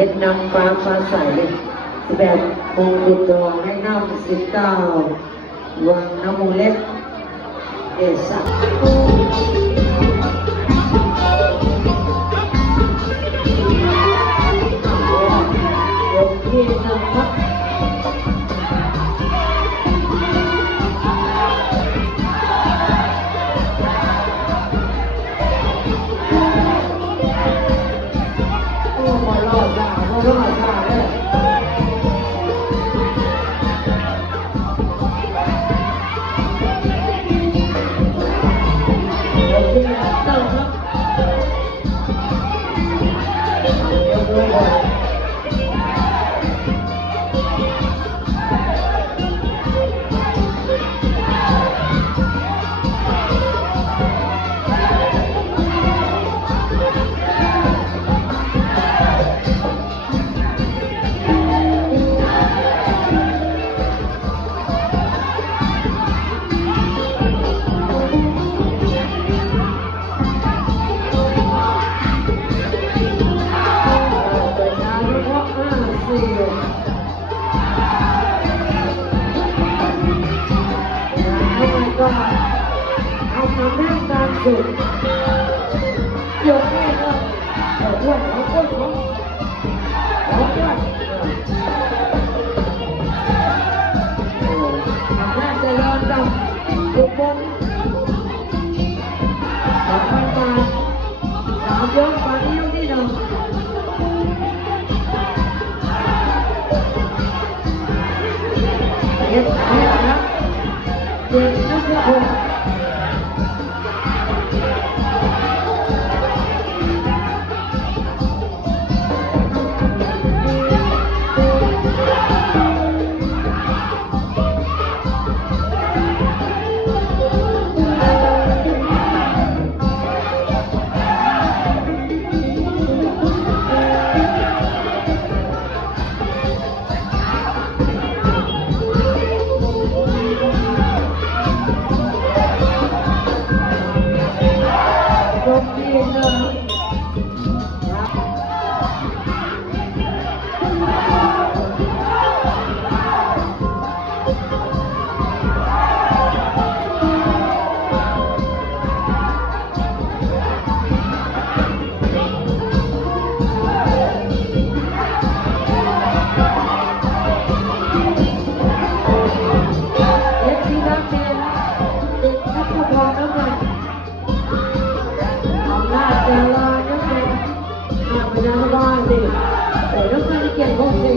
เป็นนางฟ้าฟ้าใสแบบมงกุฎทองให้น้ำสิบเก้าวังน้ำมูเล็กเอสะ ม่งการสุดยกให้ก็เอาอ้วนเอาอ้วนเอาเอาอ้วนทำแม่เจริญกับทุกคนสองพันบาทสามยกฟันยกที่หนึ่งเย็บเย็บนะเย็บนะทุกคน ยกเป็นเกียรติพงศิ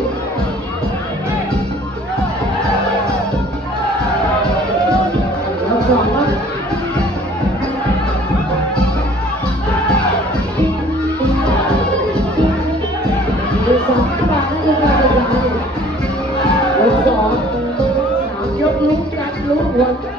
ยกสองครับ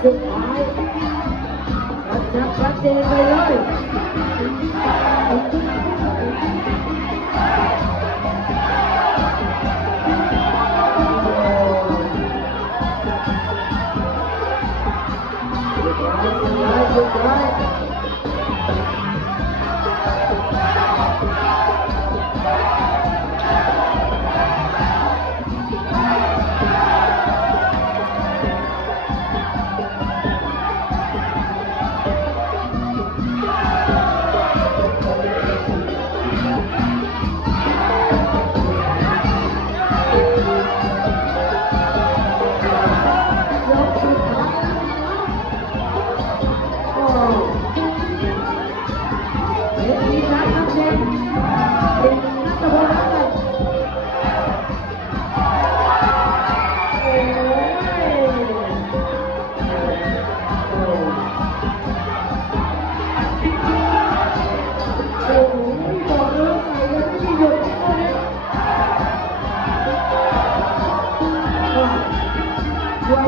สุดท้ายชัดชัดชัดเจนไปเลยสุดท้ายสุดท้าย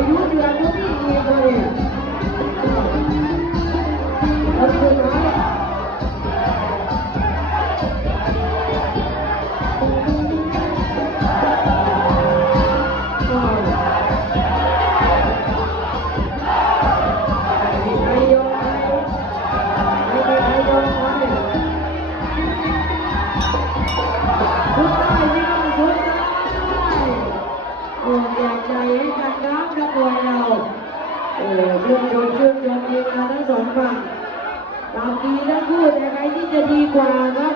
Julia ทั้งคู่แต่ใครที่จะดีกว่าครับ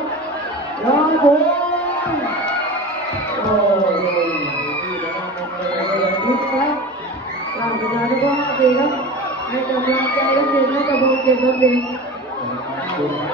รอผมโอ้ยยุบครับกลางประชาธิปไตยครับให้กำลังใจนักเรียนนักบอลเก็บนักเรียน